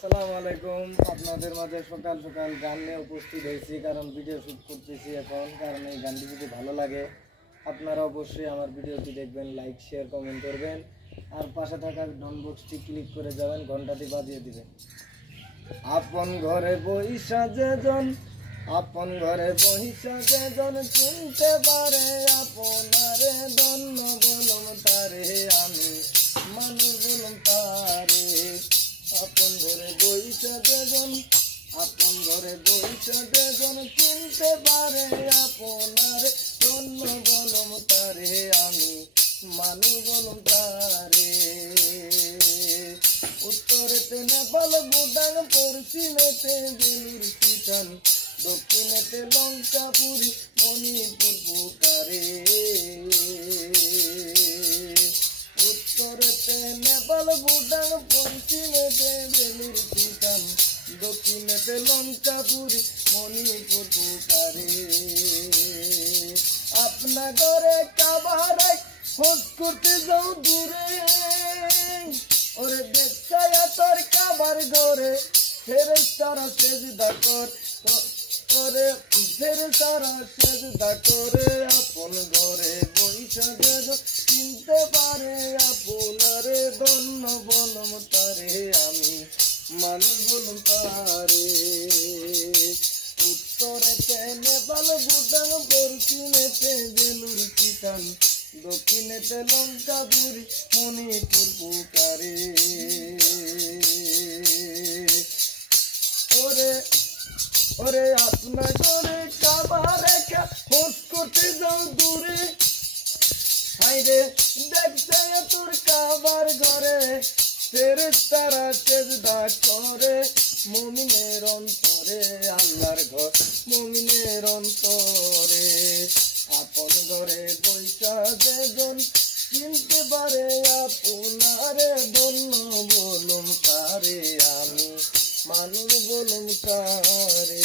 আসসালামু আলাইকুম। আপনাদের মাঝে সকাল সকাল গান নিয়ে উপস্থিত হয়েছি, কারণ ভিডিও শ্যুট করতেছি এখন। কারণ এই গানটি যদি ভালো লাগে আপনারা অবশ্যই আমার ভিডিওটি দেখবেন, লাইক শেয়ার কমেন্ট করবেন, আর পাশে থাকা ডন বক্সটি ক্লিক করে যাবেন, ঘন্টাটি বাজিয়ে দিবেন। আপন ঘরে বইসা যেজন, আপন ঘরে বইসা যেজন চিনতে পারে আপনারে ধন্য বলুম তারে, আমি মানুষ বলুম তারে। আপন ঘরে বইসা যেজন, আপন ঘরে বইসা যেজন চিনতে পারে আপনারে ধন্য বলুম তারে, আমি মানুষ বলুম তারে। উত্তরেতে নেপাল ভুটান, পশ্চিমেতে বেলুর চিটান, দক্ষিণেতে লঙ্কাপুরি মণিপুর পুকারে। উত্তরেতে নেপাল ভুটান, পশ্চিমেতে বেলুর চিটান, দক্ষিণেতে লঙ্কাপুরি মণিপুর পুকারে। আপনা ঘরে কাবারে খোঁজ করতে যাও দূরে, ওরে দেখছায়া তোর কাবার ঘরে ফেরেশতারা সেজদা করে, ফেরেশতারা সেজদা করে। আপন ঘরে বইসা যেজন চিনতে পারে আপনারে ধন্য বলুম তারে, আমি মানুষ বলুম তারে। উত্তরেতে নেপাল ভুটান, পশ্চিমেতে বেলুর চিটান, দক্ষিণেতে লঙ্কাপুরি মণিপুর পুকারে। ওরে ওরে আপনার ঘরে কাবারে খোঁজ করতে যাও দূরে, হাইরে দেখছে তোর কাবার ঘরে ফেরেশতারা সেজদা করে। মুমিনের অন্তরে আল্লাহর ঘর, মুমিনের অন্তরে। আপন ঘরে বইসা যেজন চিনতে পারে আপনারে ধন্য বলুম তারে, আমি মানুষ বলুম তারে।